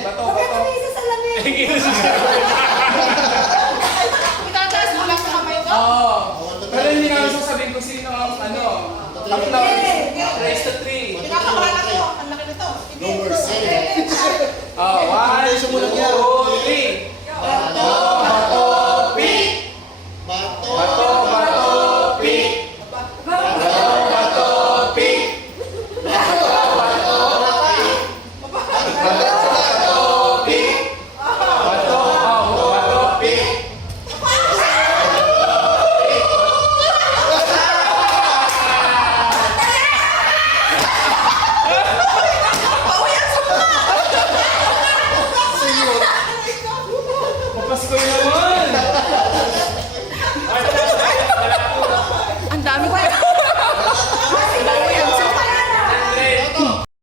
Bato, Bakit bato. kami isa sa lamig? Itataas mo lang sa kamay ko? Oo. Pero hindi namin sasabihin kung sino ang ano. Tatlo. Raise to 3. Kinakabahan